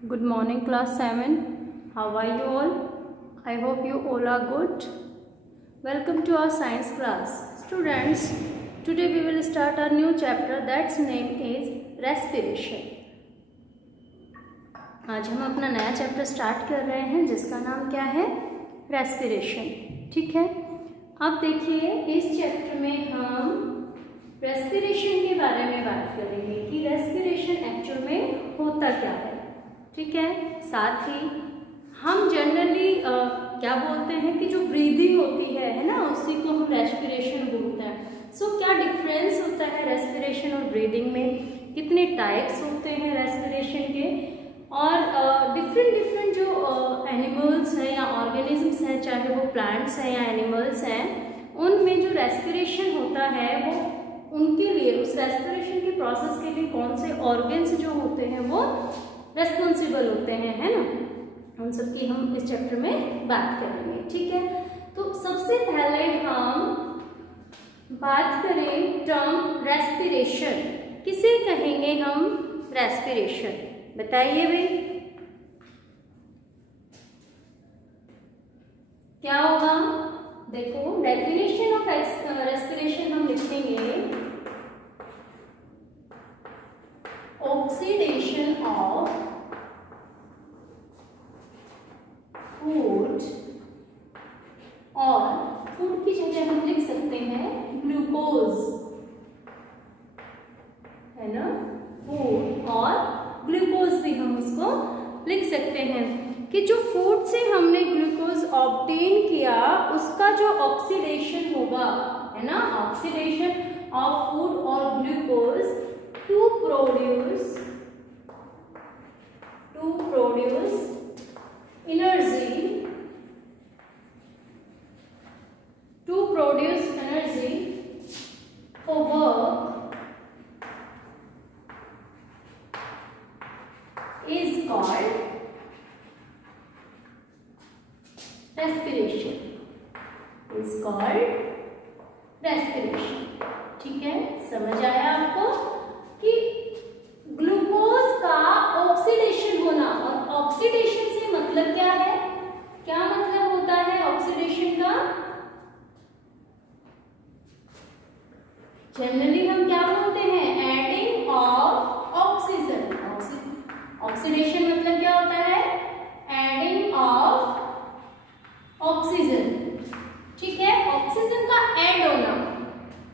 Good morning, class 7. How are you all? I hope you all are good. Welcome to our science class. Students, today we will start our new chapter that's name is respiration. आज हम अपना नया chapter start कर रहे हैं जिसका नाम क्या है? रेस्पिरेशन. ठीक है, अब देखिए इस चैप्टर में हम रेस्पिरेशन के बारे में बात करेंगे कि रेस्पिरेशन एक्चुअल में होता क्या है. ठीक है, साथ ही हम जनरली क्या बोलते हैं कि जो ब्रीदिंग होती है ना, उसी को हम रेस्पिरेशन बोलते हैं. सो क्या डिफरेंस होता है रेस्पिरेशन और ब्रीदिंग में, कितने टाइप्स होते हैं रेस्पिरेशन के, और डिफरेंट जो एनिमल्स हैं या ऑर्गेनिजम्स हैं, चाहे वो प्लांट्स हैं या एनिमल्स हैं, उनमें जो रेस्पिरेशन होता है वो उनके लिए, उस रेस्पिरेशन के प्रोसेस के लिए कौन से ऑर्गन्स जो होते हैं वो रेस्पॉन्सिबल होते हैं, है ना. उन सब की हम इस चैप्टर में बात करेंगे. ठीक है, तो सबसे पहले हम बात करें टर्म रेस्पिरेशन. किसे कहेंगे हम रेस्पिरेशन? बताइए भाई, क्या होगा? देखो, डेफिनेशन ऑफ रेस्पिरेशन हम लिखेंगे ऑक्सीडेशन ऑफ फूड, और फूड की जगह हम लिख सकते हैं ग्लूकोज, है ना. फूड और ग्लूकोज भी हम उसको लिख सकते हैं कि जो फूड से हमने ग्लूकोज ऑब्टेन किया उसका जो ऑक्सीडेशन होगा, है ना, ऑक्सीडेशन ऑफ फूड और glucose to produce energy for work is called respiration. ठीक है, समझ आया आपको कि ग्लूकोज का ऑक्सीडेशन होना, और ऑक्सीडेशन से मतलब क्या है, क्या मतलब होता है ऑक्सीडेशन का? जनरली हम क्या बोलते हैं? Adding of oxygen. ऑक्सीडेशन मतलब क्या होता है? Adding of oxygen. ठीक है, ऑक्सीजन का ऐड होना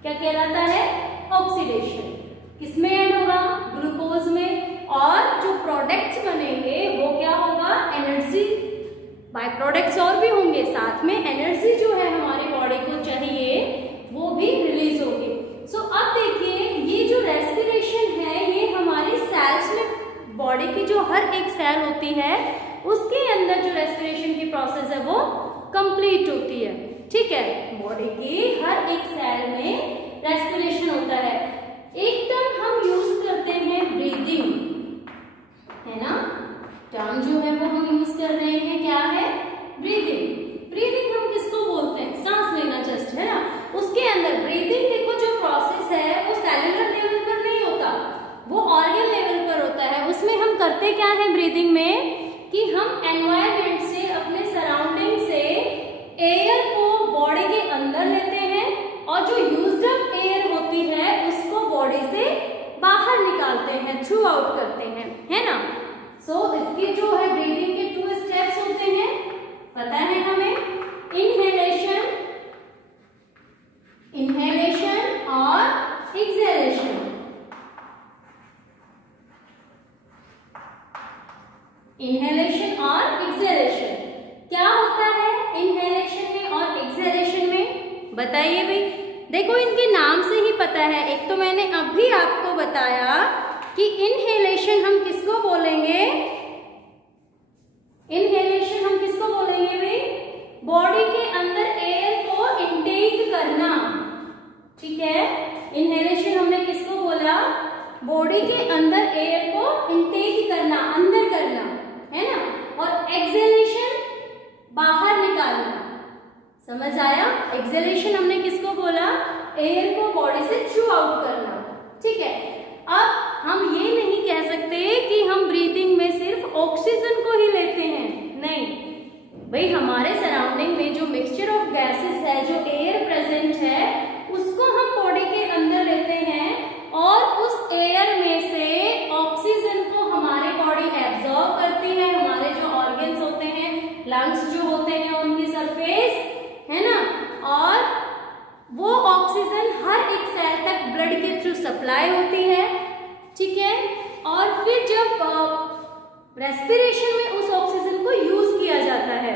क्या कहलाता है? ऑक्सीडेशन. किसमें ऐड होगा? ग्लूकोज में. और जो प्रोडक्ट्स बनेंगे वो क्या होगा? एनर्जी. बाय प्रोडक्ट्स और भी होंगे, साथ में एनर्जी जो है हमारे बॉडी को चाहिए वो भी रिलीज होगी. सो अब देखिए, ये जो रेस्पिरेशन है ये हमारे सेल्स में, बॉडी की जो हर एक सेल होती है उसके अंदर जो रेस्पिरेशन की प्रोसेस है वो कंप्लीट होती है. ठीक है, बॉडी की हर एक सेल में रेस्पिरेशन होता है. एक टर्म हम यूज करते हैं ब्रीदिंग, है ना. टर्म जो है वो हम यूज कर रहे हैं, क्या है? ब्रीदिंग. ब्रीदिंग हम किसको बोलते हैं? सांस लेना जस्ट, है ना. उसके अंदर ब्रीदिंग, देखो जो प्रोसेस है वो सेलुलर लेवल पर नहीं होता, वो ऑर्गन लेवल पर होता है. उसमें हम करते क्या है ब्रीदिंग में कि हम एनवायरनमेंट से, अपने सराउंडिंग से एयर को बॉडी के अंदर लेते हैं, और जो यूज्ड अप एयर होती है उसको बॉडी से बाहर निकालते हैं, थ्रू आउट करते हैं, है ना. सो इसके जो है ब्रीदिंग के 2 स्टेप्स होते हैं, पता है हमें. इनहेलेशन और एक्सहेलेशन. इनहेलेशन और एक्सहेलेशन. क्या होता है इनहेलेशन में और एक्सहेलेशन में? बताइए भाई. देखो, इनके नाम से ही पता है. एक तो मैंने अभी आपको बताया कि इनहेलेशन हम किसको बोलेंगे? इनहेलेशन हम किसको बोलेंगे भाई? बॉडी के अंदर एयर को इनटेक करना. ठीक है, इनहेलेशन हमने किसको बोला? बॉडी के अंदर एयर को इनटेक करना, अंदर करना, है ना. और एक्सहेलेशन बाहर निकालना. समझ आया? एक्सहेलेशन हमने किसको बोला? एयर को बॉडी से थ्रू आउट करना. ठीक है, अब हम ये नहीं कह सकते कि हम ब्रीदिंग में सिर्फ भाई हमारे सराउंडिंग में जो मिक्सचर ऑफ गैसेस है, जो एयर प्रेजेंट है, उसको हम बॉडी के अंदर लेते हैं और उस एयर में से ऑक्सीजन को हमारी बॉडी एब्जॉर्ब करती है। हमारे जो ऑर्गन्स होते हैं, लंग्स जो होते हैं, उनकी सरफेस है ना, और वो ऑक्सीजन हर एक सेल तक ब्लड के थ्रू सप्लाई होती है, ठीक है। और फिर जब रेस्पिरेशन में उस ऑक्सीजन को यूज किया जाता है,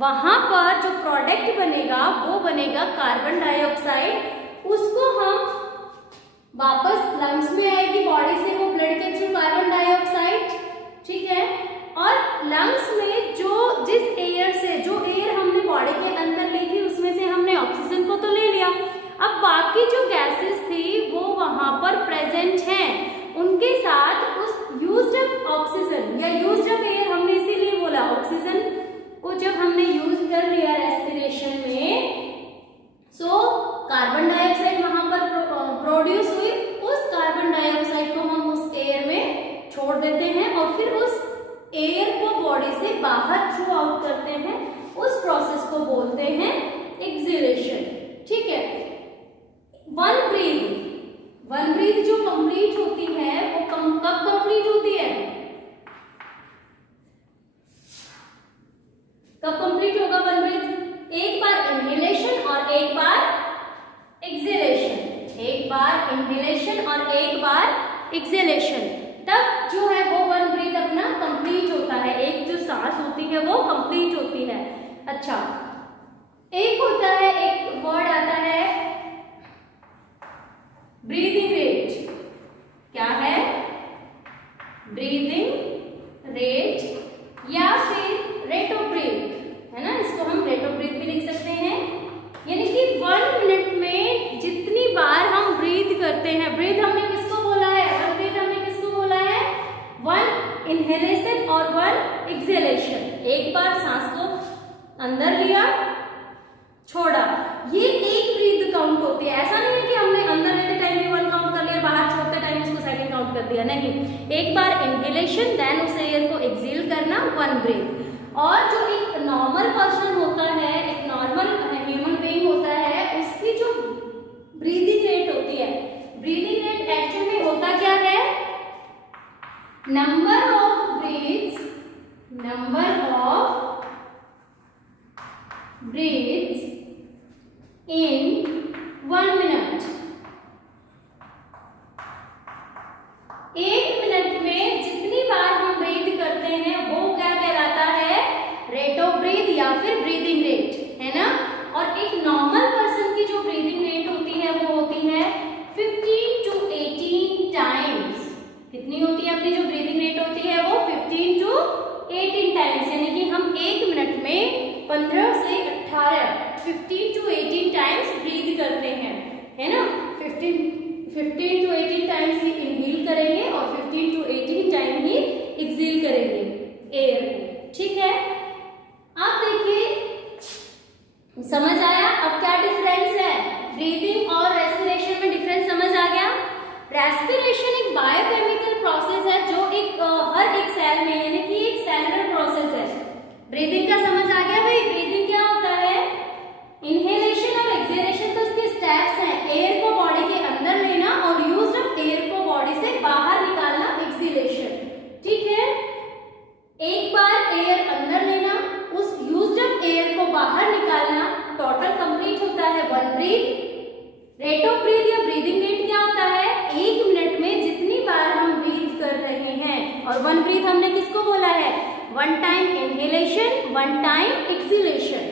वहां पर जो प्रोडक्ट बनेगा वो बनेगा कार्बन डाइऑक्साइड। उसको हम वापस लंग्स में आएगी बॉडी से वो ब्लड के थ्रू कार्बन डाइऑक्साइड, ठीक है। और लंग्स में जो जिस एयर से, जो एयर हमने बॉडी के अंदर ली थी, उसमें से हमने ऑक्सीजन को तो ले लिया। अब बाकी जो गैसेस थी वो वहां पर प्रेजेंट हैं, उनके साथ उस यूज्ड अप ऑक्सीजन या यूज्ड अप एयर, हमने इसीलिए बोला ऑक्सीजन को जब हमने यूज कर लिया रेस्पिरेशन में, सो कार्बन डाइऑक्साइड वहां पर प्रोड्यूस हुई। उस कार्बन डाइऑक्साइड को हम उस एयर में छोड़ देते हैं और फिर उस एयर को बॉडी से बाहर थ्रू आउट करते हैं। उस प्रोसेस को बोलते हैं एक्सहेलेशन, ठीक है। वन ब्रीथ जो कंप्लीट होती है वो कब कंप्लीट होती है, कब कंप्लीट होगा वन ब्रीथ? एक बार इनहेलेशन और एक बार एक्सहेलेशन, एक बार इनहेलेशन और एक बार एक्सहेलेशन, तब जो है वो वन ब्रीथ अपना कंप्लीट होता है। एक जो सांस होती है वो कंप्लीट होती है। अच्छा, एक होता है, एक वर्ड आता है ब्रीदिंग रेट। क्या है? ब्रीदिंग रेट या फिर रेट ऑफ ब्रीथ, है ना। इसको हम रेट ऑफ ब्रीथ भी लिख सकते हैं। यानी कि 1 मिनट में जितनी बार हम ब्रीथ करते हैं, ब्रीथ हमने किसको बोला है, वन ब्रीथ हमने किसको बोला है, 1 इनहेलेशन और 1 एक्सहेलेशन। एक बार सांस को अंदर लिया, छोड़ा, ये एक ब्रीथ काउंट होती है। ऐसा नहीं है कि हमने अंदर लेते टाइम भी 1 काउंट कर लिया, बाहर छोड़ते टाइम उसको सेकंड काउंट कर दिया, नहीं। एक बार इनहेलेशन, देन उस एयर को एक्सहेल करना, 1 ब्रीथ। और जो एक नॉर्मल पर्सन होता है, एक नॉर्मल ह्यूमन बीइंग होता है, उसकी जो ब्रीदिंग रेट होती है, ब्रीदिंग रेट एक्चुअल में होता क्या है, number of breaths in 1 minute. 1 minute में जितनी बार हम ब्रीथ करते हैं वो क्या कहलाता है, रेट ऑफ ब्रीथ या फिर ब्रीदिंग रेट, है ना। और एक नॉर्मल पर्सन की जो ब्रीदिंग रेट होती है वो होती है 15 to 18 टाइम्स। कितनी होती है अपनी जो ब्रीदिंग रेट होती है वो 15 to 18 टाइम्स, यानी कि हम 1 मिनट में 15 से 15 to 18 टाइम्स ब्रीथ करते हैं, है ना। 15 to 18 टाइम्स ही इनहेल करेंगे और 15 to 18 टाइम ही एक्सहेल करेंगे एयर को, ठीक है। आप देखिए, समझ आया अब क्या डिफरेंस है, ब्रीदिंग और रेस्पिरेशन में डिफरेंस समझ आ गया। रेस्पिरेशन एक बायोकेमिकल प्रोसेस है जो एक हर एक सेल में, यानी कि एक सेलुलर प्रोसेस है। ब्रीदिंग का समझ आ गया भाई, ब्रीदिंग क्या होता है, इनहेलेशन और एक्सहेलेशन तो उसके स्टेप्स हैं। एयर को बॉडी के अंदर लेना और यूज्ड अप एयर को बॉडी से बाहर निकालना, एक्सहेलेशन, ठीक है। एक बार एयर अंदर लेना, उस यूज्ड अप एयर को बाहर निकालना, टोटल कंप्लीट होता है 1 ब्रीथ। रेट ऑफ ब्रीथ या ब्रीदिंग रेट क्या होता है, 1 मिनट में जितनी बार हम ब्रीथ कर रहे हैं। और 1 ब्रीथ हमने किसको बोला है, 1 टाइम इनहेलेशन, 1 टाइम एक्सहेलेशन,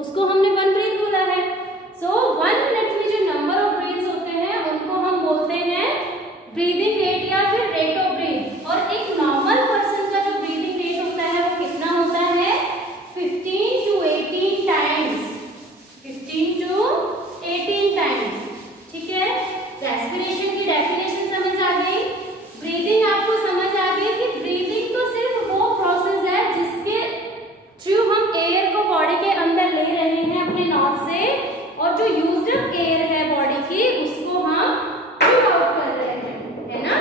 उसको हमने 1 ब्रीथ बोला है। सो 1 मिनट में जो नंबर ऑफ ब्रीथ्स होते हैं उनको हम बोलते हैं ब्रीदिंग रेट या फिर रेट ऑफ ब्रीथ। और एक नॉर्मल पर्सन का जो ब्रीदिंग रेट होता है वो कितना होता है, 15 to 18 टाइम्स, 15 to 18 टाइम्स, ठीक है। रेस्पिरेशन की डेफिनेशन समझ आ गई, ब्रीदिंग आपको समझ आ गई कि ब्रीदिंग तो सिर्फ वो प्रोसेस है जिसके थ्रू हम एयर को बॉडी के अंदर ले रहे हैं अपने नॉज से, और जो यूज्ड अप एयर है बॉडी की उसको हम पुट आउट कर रहे हैं, है ना।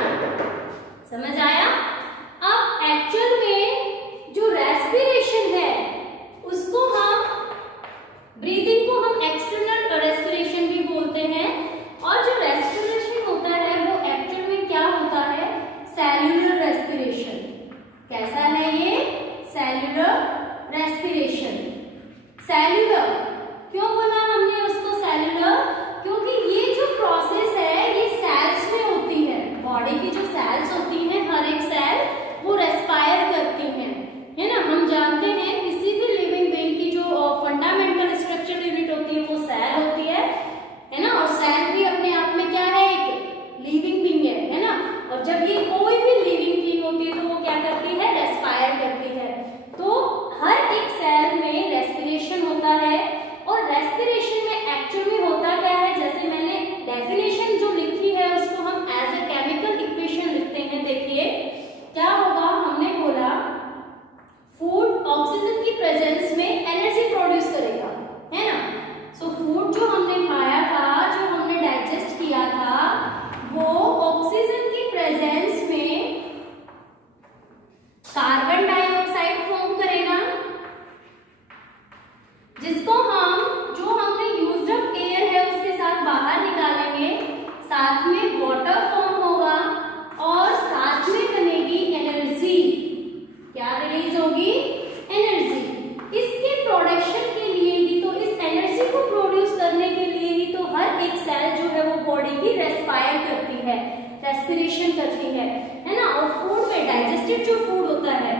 है ना। और फूड में डाइजेस्टेड जो फूड होता है,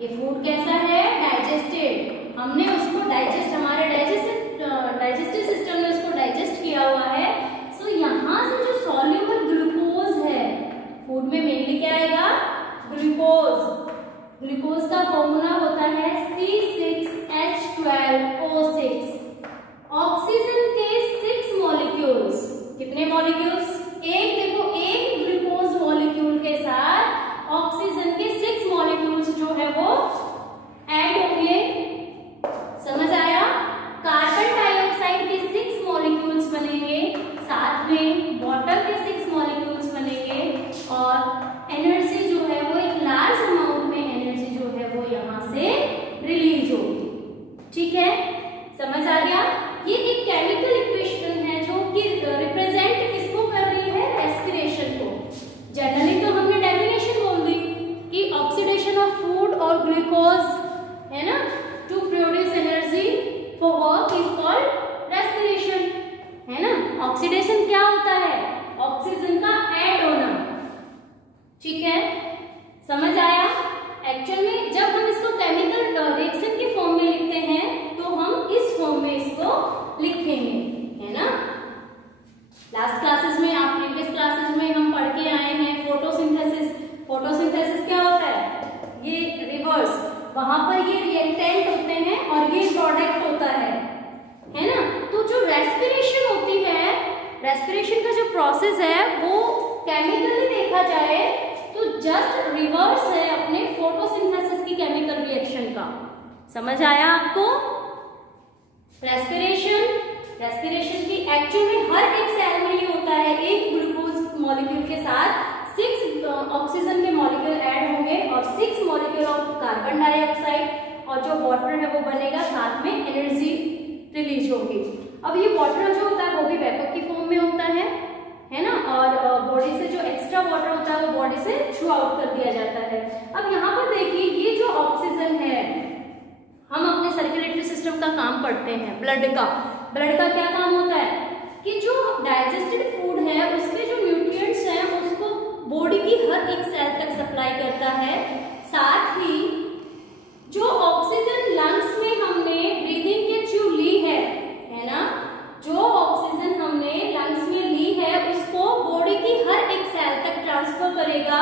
ये फूड कैसा है, डाइजेस्टेड, हमने उसको डाइजेस्ट, हमारे डाइजेस्टिव सिस्टम ने उसको डाइजेस्ट किया हुआ है। सो यहाँ से जो सॉल्युबल ग्लूकोज है, फूड में मेनली क्या आएगा, ग्लूकोज। ग्लूकोज का फॉर्मूला होता है C6H12O6। ऑक्सीजन के 6 मॉलिक्यूल्स, कितने मॉलिक्यूल्स, एक, देखो एक ग्लूकोज मॉलिक्यूल के साथ ऑक्सीजन के 6 मॉलिक्यूल्स जो है वो ऐड होंगे, समझ आया। कार्बन डाइऑक्साइड के 6 मॉलिक्यूल्स बनेंगे, साथ में वाटर के 6 मॉलिक्यूल्स बनेंगे, और एनर्जी जो है वो एक लार्ज अमाउंट में एनर्जी जो है वो यहाँ से रिलीज होगी। ठीक है, समझ आ गया। ये एक केमिकल इक्वेशन है जो कि रिप्रेजेंट किसको कर रही है, रेस्पिरेशन को। जनरली तो हमने डेफिनेशन बोल दी कि ऑक्सीडेशन ऑफ फूड और ग्लूकोज, है ना, to produce energy for work is called respiration, है ना। ऑक्सीडेशन क्या होता है, ऑक्सीजन का ऐड होना। ठीक है, समझ आया। एक्चुअल में जब हम इसको केमिकल रिएक्शन के फॉर्म में लिखते हैं तो हम इस फॉर्म में इसको लिखेंगे, है ना। लास्ट क्लासेस में, आप प्रीवियस क्लासेस में हम पढ़ के आए हैं फोटोसिंथेसिस। फोटोसिंथेसिस क्या होता है, ये रिवर्स, वहां पर ये रिएक्टेंट होते हैं और ये प्रोडक्ट होता है ना। तो जो रेस्पिरेशन होती है, रेस्पिरेशन का जो प्रोसेस है वो केमिकली देखा जाए तो जस्ट रिवर्स है अपने फोटोसिंथेसिस की केमिकल रिएक्शन का। समझ आया आपको। रेस्पिरेशन की एक्चुअल में हर एक सेल में ये होता है, एक ग्लूकोज मॉलिक्यूल के साथ 6 ऑक्सीजन के मॉलिक्यूल ऐड होंगे और 6 मॉलिक्यूल ऑफ कार्बन डाइऑक्साइड, और जो वाटर है वो बनेगा, साथ में एनर्जी रिलीज होगी। अब ये वाटर जो होता है वो भी वेपर की फॉर्म में होता है ना, और बॉडी से जो एक्स्ट्रा वाटर होता है वो बॉडी से थ्रू आउट कर दिया जाता है। अब यहाँ पर देखिए, ये जो ऑक्सीजन है, हम अपने सर्कुलेटरी सिस्टम का काम पढ़ते हैं, ब्लड का क्या काम होता है कि जो डाइजेस्टेड फूड है उसके जो न्यूट्रिएंट्स हैं उसको बॉडी की हर एक सेल तक सप्लाई करता है। साथ ही जो ऑक्सीजन लंग्स में हमने ब्रीदिंग के थ्रू ली है ना, जो ऑक्सीजन हमने लंग्स में ली है उसको बॉडी की हर एक सेल तक ट्रांसफर करेगा,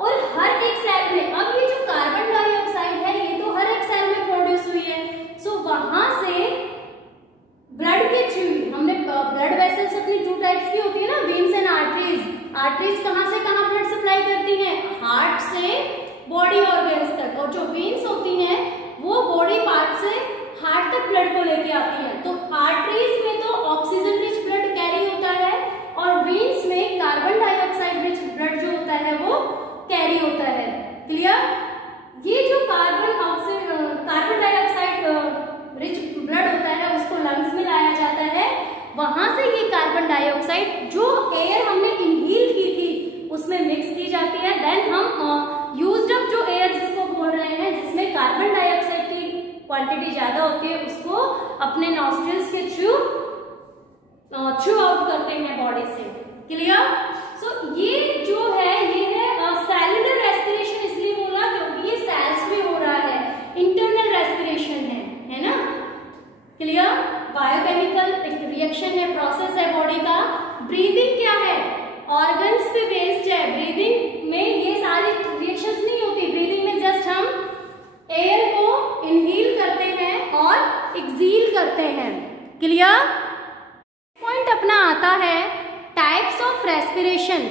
और हर एक सेल में, अब ये जो कार्बन डाइऑक्साइड है ये तो हर एक सेल में प्रोड्यूस हुई है, सो वहां से ब्लड के थ्रू, हमने ब्लड वेसल्स अपनी 2 टाइप्स की होती है ना, वेन्स एंड आर्टरीज। आर्टरीज कहां से कहां ब्लड सप्लाई करती हैं, हार्ट से बॉडी ऑर्गन्स तक, और जो वेन्स होती हैं वो बॉडी पार्ट से हार्ट तक ब्लड को लेके आती है। तो आर्टरीज में तो ऑक्सीजन रिच ब्लड कैरी होता है, और वेन्स में कार्बन डाइऑक्साइड रिच ब्लड जो होता है वो कैरी होता है। क्लियर। ये जो कार्बन डाइऑक्साइड रिच ब्लड होता है उसको लंग्स में लाया जाता है, वहां से ये कार्बन डाइऑक्साइड जो एयर हमने इनहेल की थी उसमें मिक्स की जाती है। देन हम यूज्ड अप जो एयर जिसको बोल रहे हैं, जिसमें कार्बन डाइऑक्साइड की क्वांटिटी ज्यादा होती है, उसको अपने नॉस्ट्रिल्स के थ्रू आउट करते हैं बॉडी से। क्लियर। सो ये जो है ये है सेलुलर रेस्पिरेशन, इसलिए बोला क्योंकि ये सेल्स में हो रहा है, इंटरनल रेस्पिरेशन है ना। क्लियर। बायोकेमिकल एक रिएक्शन है, प्रोसेस है बॉडी का। ब्रीदिंग क्या है, ऑर्गन्स पे बेस्ड है। ब्रीदिंग में ये सारी रिएक्शंस नहीं होती, ब्रीदिंग में जस्ट हम एयर को इनहेल करते हैं और एक्सहेल करते हैं। क्लियर। पॉइंट अपना आता है टाइप्स ऑफ रेस्पिरेशन।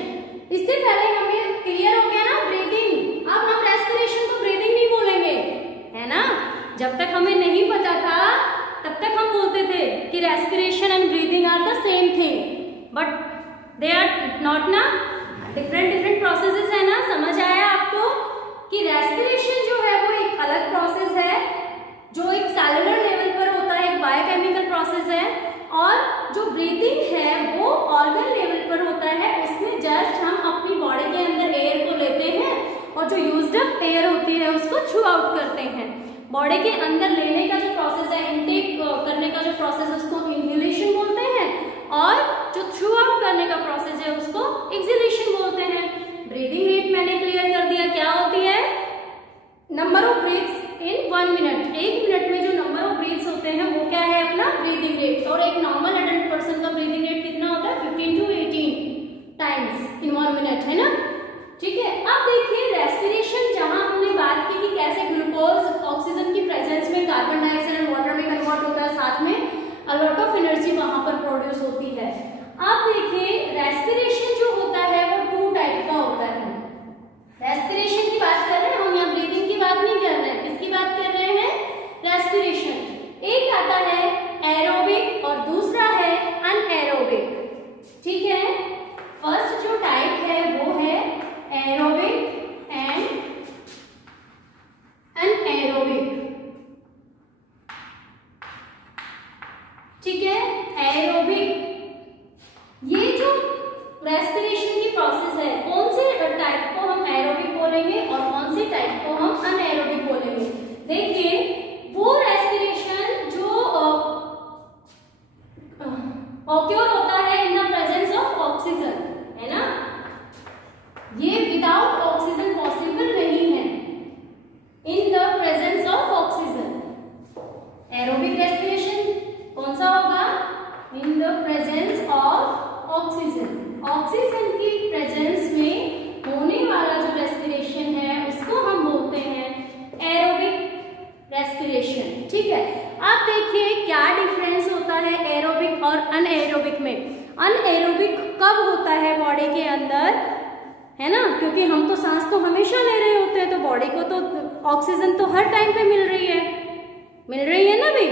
इससे पहले हमें क्लियर हो गया ना ब्रीदिंग, अब हम रेस्पिरेशन को ब्रीदिंग नहीं बोलेंगे, है ना। जब तक हमें नहीं पता था तब तक हम बोलते थे कि respiration and breathing are the same thing, but they are not ना, डिफरेंट प्रोसेसेस है ना। समझ आया आपको कि रेस्पिरेशन जो है वो एक अलग प्रोसेस है जो एक सेलुलर लेवल पर होता है, एक बायोकेमिकल प्रोसेस है, और जो ब्रीदिंग है वो ऑर्गन लेवल पर होता है। उसमें जस्ट हम अपनी बॉडी के अंदर एयर को लेते हैं और जो यूज्ड अप एयर होती है उसको थ्रू आउट करते हैं। बॉडी के अंदर लेने का जो प्रोसेस है, इनटेक करने का जो प्रोसेस है उसको इनहेलेशन बोलते हैं, और जो थ्रू आउट करने का प्रोसेस है उसको एक्सहेलेशन बोलते हैं। ब्रीदिंग रेट मैंने क्लियर कर दिया क्या होती है, number of breaths in 1 minute, 1 minute में जो नंबर ऑफ ब्रीथ्स होते हैं वो क्या है अपना ब्रीदिंग रेट। और एक नॉर्मल एडल्ट पर्सन का ब्रीदिंग रेट कितना होता है 15 to 18 टाइम्स इन 1 मिनट, है ना। ठीक है, अब देखिए रेस्पिरेशन, जहां हमने बात की कि कैसे ग्लूकोज ऑक्सीजन की प्रेजेंस में कार्बन डाइऑक्साइड एंड वाटर में कन्वर्ट होता है, साथ में अ लॉट ऑफ एनर्जी वहां पर प्रोड्यूस होती है। अब देखिए रेस्पिरेशन जो होता है वो 2 टाइप का होता है। रेस्पिरेशन की बात कर रहे हैं हम, यहाँ ब्रीदिंग की बात नहीं कर रहे हैं, किसकी बात कर रहे हैं, रेस्पिरेशन। एक आता है एरोबिक और दूसरा है अनएरोबिक। ठीक है, फर्स्ट जो टाइप है वो है एरोबिक एंड अनएरोबिक। ठीक है, एरोबिक ये जो रेस्पिरेशन की प्रोसेस है, कौन से टाइप को हम एरोबिक बोलेंगे और कौन से टाइप को हम अनएरोबिक बोलेंगे। देखिए वो रेस्पिरेशन जो ऑक्योर होता है in the presence of oxygen, है ना, ये विदाउट ऑक्सीजन पॉसिबल नहीं है, in the presence of oxygen. Aerobic respiration कौन सा होगा, in the presence of oxygen. Oxygen की प्रेजेंस में होने वाला जो रेस्पिरेशन है उसको हम बोलते हैं एरोबिक रेस्पिरेशन। ठीक है, अब देखिए क्या डिफरेंस होता है एरोबिक और अनएरोबिक में। अनएरोबिक कब होता है बॉडी के अंदर, है ना, क्योंकि हम तो सांस तो हमेशा ले रहे होते हैं, तो बॉडी को तो ऑक्सीजन तो हर टाइम पे मिल रही है ना भाई।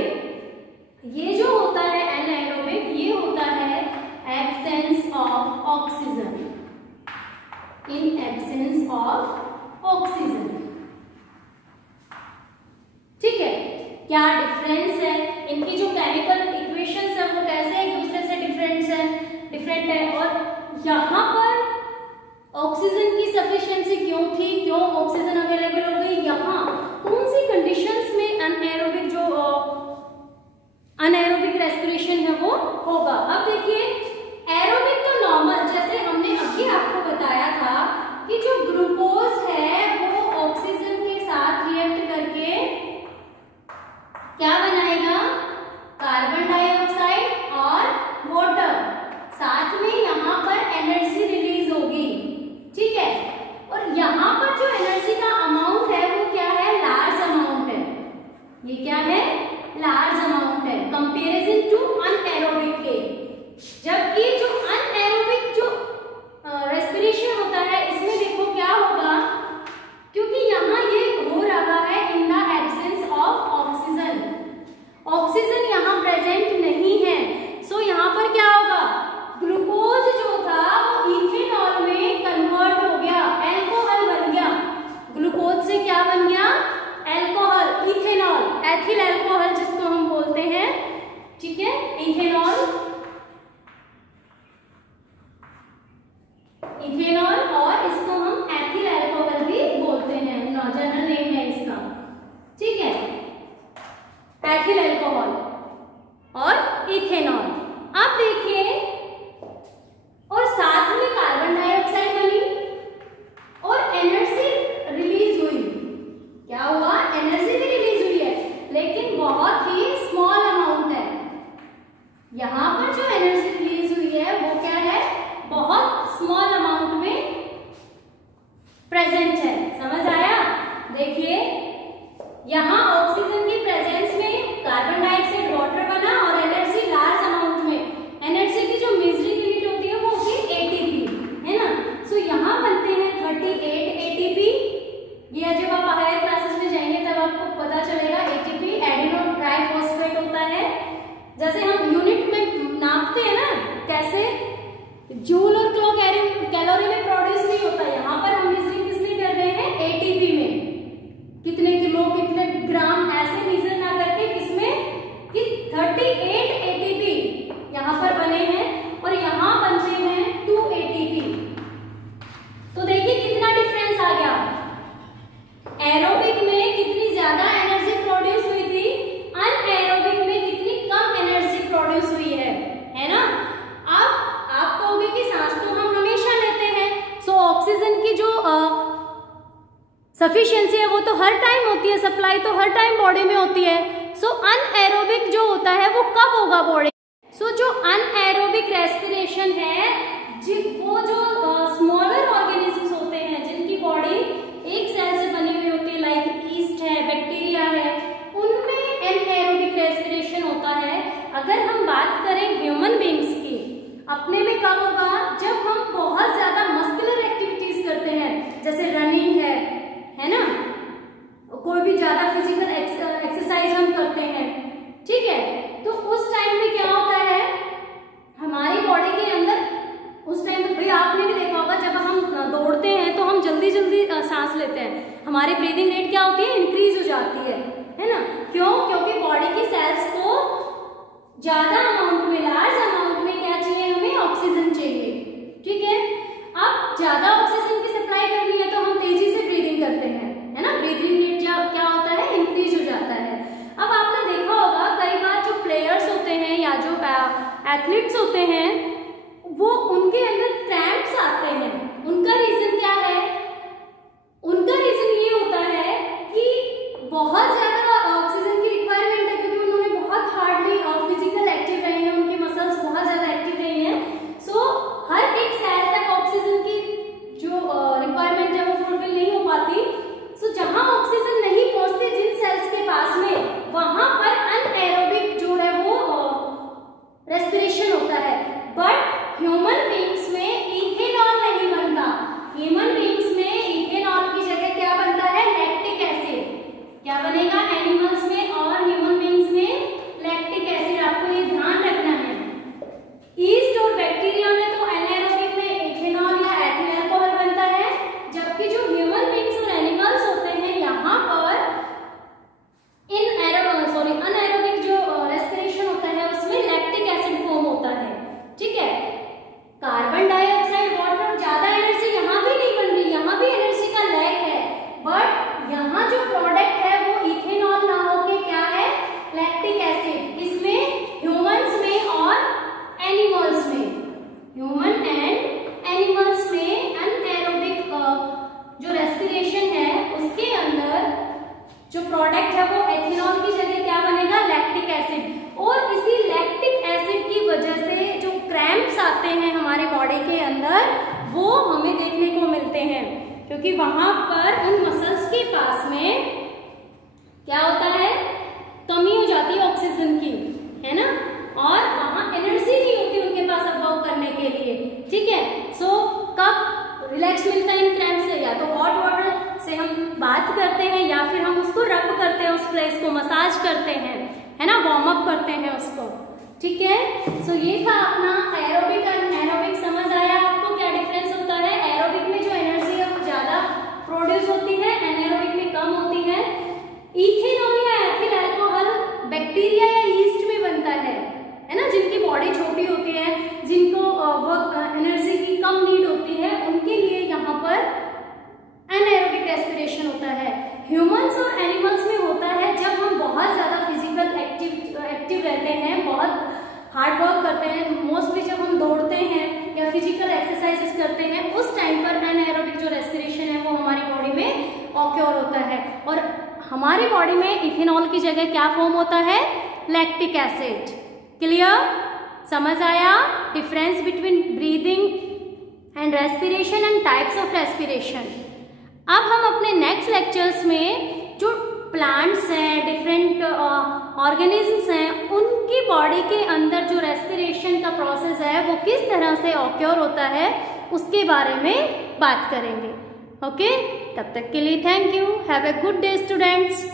ये जो होता है एनाएरोबिक, ये होता है absence of oxygen, in absence of oxygen. ठीक है, क्या डिफरेंस है, इनकी जो केमिकल इक्वेशंस है वो कैसे एक दूसरे से डिफरेंट है। और यहाँ पर ऑक्सीजन की सफिशिएंसी क्यों थी, क्यों ऑक्सीजन अवेलेबल हो गई, यहाँ कौन सी कंडीशंस में अनएरोबिक जो अनएरोबिक रेस्पिरेशन है वो होगा। अब देखिए एरोबिक तो नॉर्मल, जैसे हमने अभी आपको बताया था कि जो ग्लूकोज है वो ऑक्सीजन के साथ रिएक्ट करके क्या बनाएगा, कार्बन डाइऑक्साइड और वाटर, साथ में यहाँ पर एनर्जी रिलीज होगी। ठीक है, और यहाँ पर जो एनर्जी का अमाउंट है वो क्या है, लार्ज अमाउंट है। ये क्या है, लार्ज अमाउंट है कंपैरिजन टू अनएरोबिक के। जबकि जो अनएरोबिक जो रेस्पिरेशन होता है इसमें देखो क्या होगा, क्योंकि यहाँ ये हो रहा है in the absence of oxygen, oxygen यहाँ प्रेजेंट नहीं है। सो यहाँ पर क्या होगा, ग्लूकोज जो था वो इथेनॉल में कन्वर्ट हो गया, एल्कोहल बन गया। ग्लूकोज से क्या बन गया, एल्कोहल, इथेनॉल, एथिल एल्कोहल जिसको हम बोलते हैं। ठीक है, इथेनॉल, और इसको हम एथिल अल्कोहल भी बोलते हैं, जनरल नेम है इसका। ठीक है, एथिल अल्कोहल और इथेनॉल। अब देखिए, और साथ में कार्बन डाइऑक्साइड बनी और एनर्जी रिलीज हुई। क्या हुआ, एनर्जी भी रिलीज हुई है, लेकिन बहुत ही स्मॉल अमाउंट है। यहाँ पर जो एनर्जी रिलीज हुई है वो क्या है, बहुत स्मॉल अमाउंट में प्रेजेंट है। समझ आया, देखिए यहाँ ऑक्सीजन की प्रेजेंस में कार्बन डाइऑक्साइड वाटर बना और एनर्जी लार्ज अमाउंट में। एनर्जी की जो मेजरिंग यूनिट होती है वो होती है एटीपी, है ना। सो यहाँ बनते हैं 38 एटीपी। ये जब आप हायर क्लासेस में जाएंगे तब आपको पता चलेगा एटीपी एडिनो ट्राइफॉस्फेट होता है। जैसे हम यूनिट में नापते हैं ना, कैसे जूल और कैलोरी में प्रोड्यूस नहीं होता, यहाँ पर हम मेजरिंग किसमें कर रहे हैं, एटीपी में। कितने किलो कितने ग्राम सफिशिएंसी है वो तो हर टाइम होती है, सप्लाई तो हर टाइम बॉडी में होती है। सो अनएरोबिक जो होता है वो कब होगा बॉडी। सो जो अनएरोबिक रेस्पिरेशन है वो जो स्मॉलर ऑर्गेनिजम्स होते हैं जिनकी बॉडी एक सेल से बनी हुई होती है, लाइक ईस्ट है, बैक्टीरिया है, उनमें एनएरोबिक रेस्पिरेशन होता है। अगर हम बात करें ह्यूमन बींग्स की, अपने में कब होगा, जब हम बहुत ज्यादा मस्कुलर एक्टिविटीज करते हैं, जैसे रनिंग है ना, कोई भी ज्यादा फिजिकल एक्सरसाइज हम करते हैं, ठीक है, तो उस टाइम में क्या होता है हमारी बॉडी के अंदर, उस टाइम पे भाई आपने भी देखा होगा जब हम दौड़ते हैं तो हम जल्दी जल्दी सांस लेते हैं, हमारी ब्रीदिंग रेट क्या होती है, इंक्रीज हो जाती है ना, क्यों, क्योंकि बॉडी की सेल्स को ज्यादा अमाउंट में, लार्ज अमाउंट में क्या चाहिए, हमें ऑक्सीजन चाहिए, ठीक है। अब ज्यादा ऑक्सीजन की सप्लाई करनी है तो हम तेजी से ब्रीदिंग करते हैं, है ना, ब्रीदिंग रेट क्या होता है, इंक्रीज हो जाता है। अब आपने देखा होगा कई बार जो प्लेयर्स होते हैं या जो एथलीट्स होते हैं वो उनके अंदर क्रैम्प्स आते हैं, उनका रीजन क्या है, उनका रीजन ये होता है कि बहुत ज्यादा ऑक्सीजन की रिक्वायरमेंट है, क्योंकि उन्होंने बहुत हार्डली फिजिकल एक्टिव रहे हैं, उनकी मसल्स बहुत ज्यादा एक्टिव रही हैं। सो हर एक सेल तक ऑक्सीजन की जो रिक्वायरमेंट है वो फुलफिल नहीं हो पाती। सो जहां ऑक्सीजन नहीं पहुंचती जिन सेल्स के पास में, वहां पर अनएरोबिक जो है वो रेस्पिरेशन होता है। बट ह्यूमन बींग्स में इथेनॉल नहीं बनता, ह्यूमन बींग्स में इथेनॉल की जगह क्या बनता है, लैक्टिक एसिड। क्या बनेगा एनिमल्स में और ह्यूमन बींग्स में, लैक्टिक एसिड, आपको ये ध्यान रखना है। ईस्ट और बैक्टीरिया में तो एनाएरोबिक में इथेनॉल या एथिल अल्कोहल बनता है, जबकि जो ह्यूमन बींग्स और एनिमल्स होते हैं यहाँ पर अनएरोबिक जो रेस्पिरेशन होता है उसमें लैक्टिक एसिड फॉर्म होता है, ठीक है। कार्बन डाइऑक्साइड, वाटर, ज्यादा एनर्जी यहाँ भी नहीं बन रही, यहाँ भी एनर्जी का लैक है, बट यहाँ जो प्रोडक्ट है वो इथेनॉल ना होके क्या है, लैक्टिक एसिड। इसमें ह्यूमंस में और एनिमल्स में, ह्यूमन एंड एनिमल्स में अनएरोबिक जो रेस्पिरेशन है उसके अंदर जो प्रोडक्ट है वो एथिनॉल की जगह क्या बनेगा, लैक्टिक एसिड। और इसी लैक्टिक एसिड की वजह से जो क्रैम्प्स आते हैं हमारे बॉडी के अंदर वो हमें देखने को मिलते हैं, क्योंकि वहां पर उन मसल्स के पास में क्या होता है, कमी हो जाती है ऑक्सीजन की, है ना, और वहां एनर्जी नहीं होती उनके पास अब्जॉर्ब करने के लिए, ठीक है। सो कब रिलैक्स मिलता है इन क्रैम्प से, या तो हॉट वाटर से हम बात करते हैं या फिर हम उसको रब करते हैं, उस प्लेस को मसाज करते हैं, है ना, वार्म अप करते हैं उसको, ठीक है। सो ये था अपना एरोबिक और एनारोबिक। समझ आया आपको क्या डिफरेंस होता है, एरोबिक में जो एनर्जी है वो ज्यादा प्रोड्यूस होती है, एनारोबिक में कम होती है। इथेनॉल या एथिल अल्कोहल बैक्टीरिया या यीस्ट में बनता है ना, जिनकी बॉडी छोटी होती है, जिनको एनर्जी की कम नीड होती है, उनके लिए यहाँ पर एनाएरोबिक रेस्पिरेशन होता है। ह्यूमंस और एनिमल्स में होता है जब हम बहुत ज्यादा फिजिकल एक्टिव रहते हैं, बहुत हार्ड वर्क करते हैं, मोस्टली जब हम दौड़ते हैं या फिजिकल एक्सरसाइजेस करते हैं, उस टाइम पर एनाएरोबिक जो रेस्पिरेशन है वो हमारी बॉडी में ऑक्योर होता है। और हमारी बॉडी में इथेनॉल की जगह क्या फॉर्म होता है, लैक्टिक एसिड। क्लियर, समझ आया difference between breathing and respiration and types of respiration. अब हम अपने नेक्स्ट लेक्चर्स में जो प्लांट्स हैं, डिफरेंट ऑर्गेनिजम्स हैं, उनकी बॉडी के अंदर जो रेस्पिरेशन का प्रोसेस है वो किस तरह से ऑक्योर होता है उसके बारे में बात करेंगे। ओके, तब तक के लिए thank you. Have a good day students.